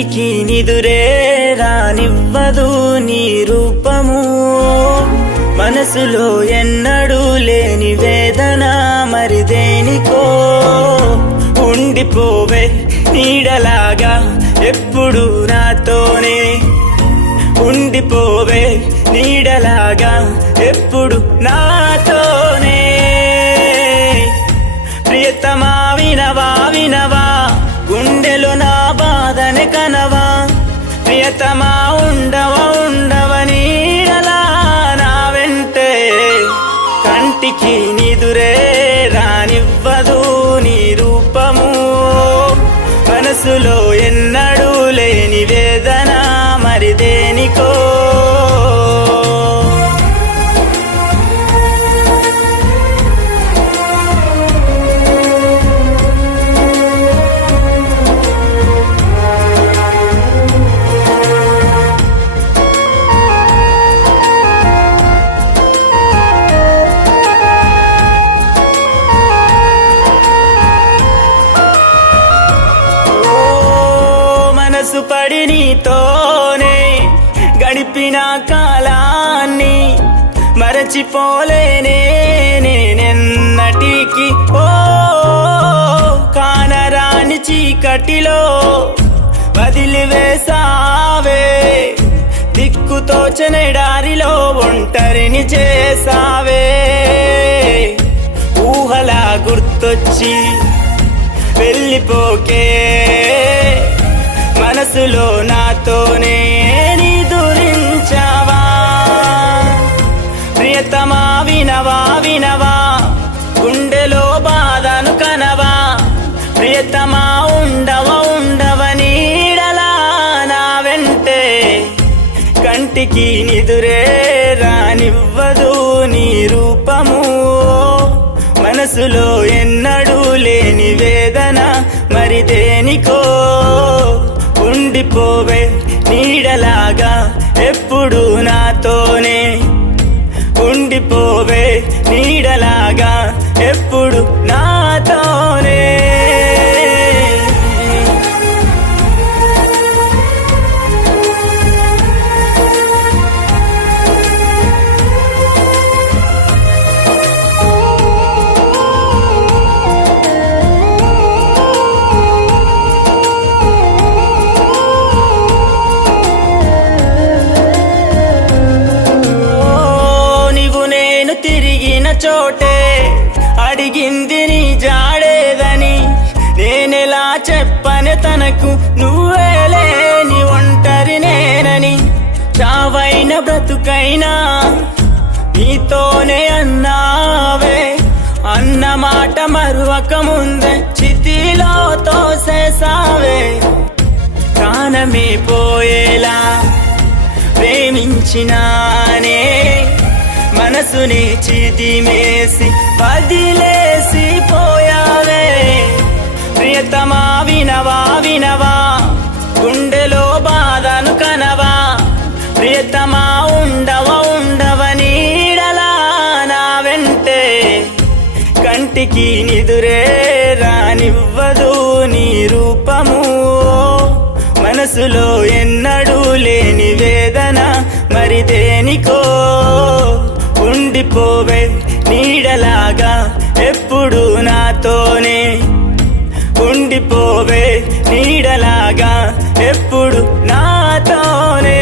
కంటికి నిదురే రానివ్వదు నీ రూపము, మనసులో ఎన్నడూ లేని వేదన మరి దేనికో. ఉండిపోవే నీడలాగా ఎప్పుడు నాతోనే, ఉండిపోవే నీడలాగా ఎప్పుడు నాతోనే. ప్రియతమా వినవా వినవా, గుండెలో నా బాధని కనవా. ప్రియతమా ఉండవా ఉండవా నీడలా నా వెంటే. కంటికి నిదురే రానివ్వదు నీ రూపము, మనసులో ఎన్నడూ లేని వేదన మరి దేనికో. మనసు పడి నీతోనే గడిపిన కాలాన్ని మరచిపోలేనే నేనెన్నటికి. ఓ కానరాని చీకటిలో వదిలివేసావే, దిక్కుతోచని దారిలో ఒంటరిని చేసావే. ఊహలా గుర్తొచ్చి వెళ్ళిపోకే, మనసులో నాతోనే నిదురించావా. ప్రియతమా వినవా వినవా, గుండెలో బాధను కనవా. ప్రియతమా ఉండవా ఉండవా నీడలా నా వెంటే. కంటికి నిదురే రానివ్వదు నీ రూపము, మనసులో ఎన్నడూ లేని వేదన మరి దేనికో. ఉండిపోవే నీడలాగా ఎప్పుడు నాతోనే, ఉండిపోవే నీడలాగా ఎప్పుడు నాతోనే. చోటే అడిగింది నీ జాడేదని, నేనెలా చెప్పని తనకు నువ్వే లేని ఒంటరి నేనని. చావైన బ్రతుకైనా నీతోనే అన్నావే, అన్న మాట మరువక ముందే చితిలో తోసేసావే. ప్రాణమే పోయేలా ప్రేమించినానే, మనసుని చిదిమేసి వదిలేసి పోయావే. ప్రియతమా వినవా వినవా, గుండెలో బాధను కనవా. ప్రియతమా ఉండవా ఉండవా నీడలా నా వెంటే. కంటికి నిదురే రానివ్వదు నీ రూపము, మనసులో ఎన్నడూ లేని వేదన మరి దేనికో. ఉండిపోవే నీడలాగా ఎప్పుడు నాతోనే, ఉండిపోవే నీడలాగా ఎప్పుడు నాతోనే.